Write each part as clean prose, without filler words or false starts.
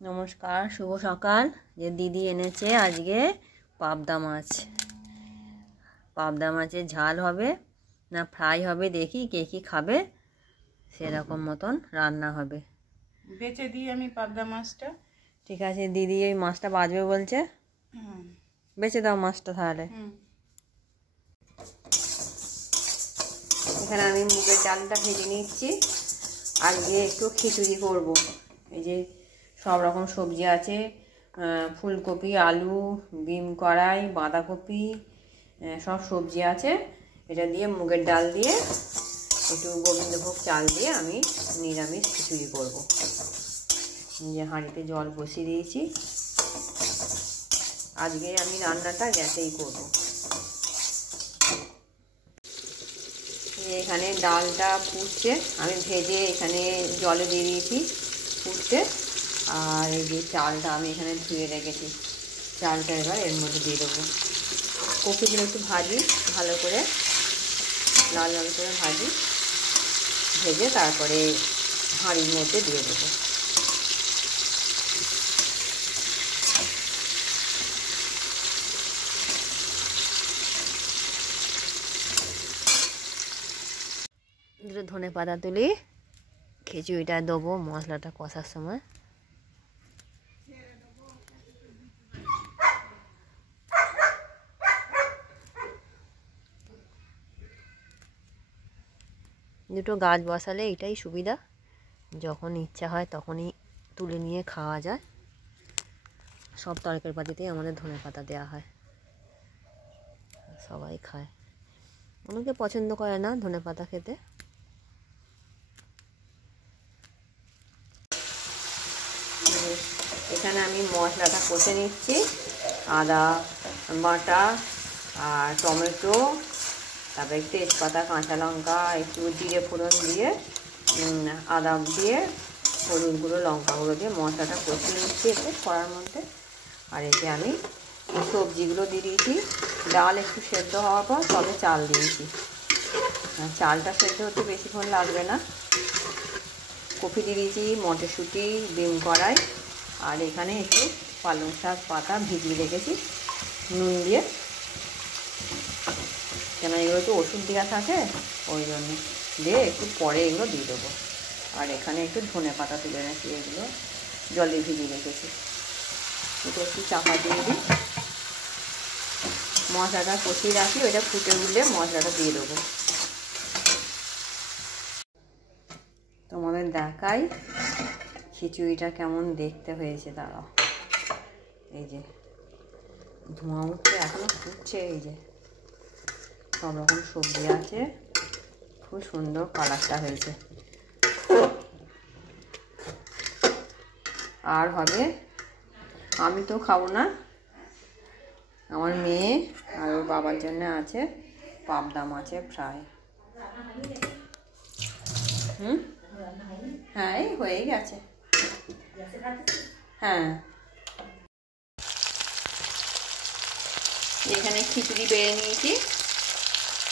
নমস্কার, শুভ সকাল। যে দিদি এনেছে আজকে পাবদা মাছ। পাবদা মাছের ঝাল হবে না ফ্রাই হবে দেখি, কে কী খাবে সেরকম মতন রান্না হবে। বেচে দিই আমি পাবদা মাছটা। ঠিক আছে, দিদি এই মাছটা বাজবে বলছে, বেচে দাও মাছটা তাহলে। এখানে আমি মুগের ডালটা ভেজে নিচ্ছি। আজকে একটু খিচুড়ি করব। এই যে সব রকম সবজি আছে, ফুলকপি, আলু, বিম কড়াই, বাঁধাকপি, সব সবজি আছে। এটা দিয়ে মুগের ডাল দিয়ে একটু গোবিন্দভোগ চাল দিয়ে আমি নিরামিষ খিচুড়ি করব। যে হাঁড়িতে জল বসিয়ে দিয়েছি। আজকে আমি রান্নাটা গ্যাসেই করব। এখানে ডালটা ফুটছে, আমি ভেজে এখানে জলে দিয়ে দিয়েছি ফুটতে। আর এই যে চালটা আমি এখানে ধুয়ে রেখেছি, চালটা এবার এর মধ্যে দিয়ে দেবো। কপিগুলো একটু ভাজি ভালো করে, লাল লাল করে ভাজি, ভেজে তারপরে হাঁড়ির মধ্যে দিয়ে দেবো। দুটো ধনে পাতা তুলি, খিচুড়িটা দেবো মশলাটা কষার সময়। দুটো গাছ বসালে এটাই সুবিধা, যখন ইচ্ছা হয় তখনই তুলে নিয়ে খাওয়া যায়। সব তরকারি পাতিতেই আমাদের ধনে পাতা দেওয়া হয়, সবাই খায়। অনেকে পছন্দ করে না ধনে পাতা খেতে। এখানে আমি মশলাটা কষে নিচ্ছি। আদা বাটা আর টমেটো, তারপরে তেজপাতা, কাঁচা লঙ্কা, একটু জিরে ফোড়ন দিয়ে, আদা দিয়ে, হলুদ গুঁড়ো, লঙ্কা গুঁড়ো দিয়ে মশলাটা কষিয়ে নিচ্ছি এতে কড়ার মধ্যে। আর এতে আমি সবজিগুলো দিয়ে দিয়েছি। ডাল একটু সেদ্ধ হওয়ার পর তবে চাল দিয়েছি। চালটা সেদ্ধ হতে বেশিক্ষণ লাগবে না। কপি দিয়ে দিয়েছি, মটরশুঁটি, ডিম কড়াই, আর এখানে একটু পালং শাক পাতা ভিজিয়ে রেখেছি নুন দিয়ে, কেন এগুলো তো ওষুধ দেওয়া থাকে, ওই জন্য দিয়ে একটু পরে এগুলো দিয়ে দেবো। আর এখানে একটু ধনে পাতা তুলে রেখেছি, এগুলো জলে ভিজিয়ে রেখেছি। এটা একটু চাপা দিয়ে দিই, মশলাটা কষিয়ে রাখি, ওইটা ফুটে উঠলে মশলাটা দিয়ে দেবো। তোমাদের দেখাই খিচুড়িটা কেমন দেখতে হয়েছে। দাঁড়াও, এই যে ধোঁয়া উঠছে, এখনো ফুটছে। এই যে সব রকম সবজি আছে, খুব সুন্দর কালারটা হয়েছে। আর হবে, আমি তো খাবো না, আমার মেয়ে আর ওর বাবার জন্য আছে পাবদা মাছের ফ্রাই। হ্যাঁ, এই হয়ে গেছে। হ্যাঁ, এখানে খিচুড়ি বেড়ে নিয়েছি,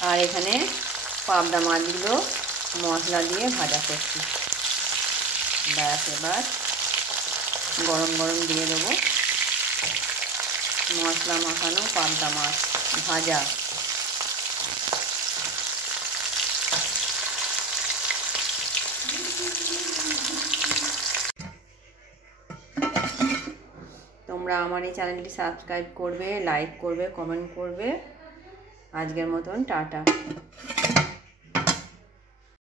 আর এখানে পাবদা মাছগুলো মশলা দিয়ে ভাজা করছি। ব্যাস, এবার গরম গরম দিয়ে দেবো মশলা মাখানো পাবদা মাছ ভাজা। তোমরা আমার এই চ্যানেলটি সাবস্ক্রাইব করবে, লাইক করবে, কমেন্ট করবে। আজকের মতন টাটা।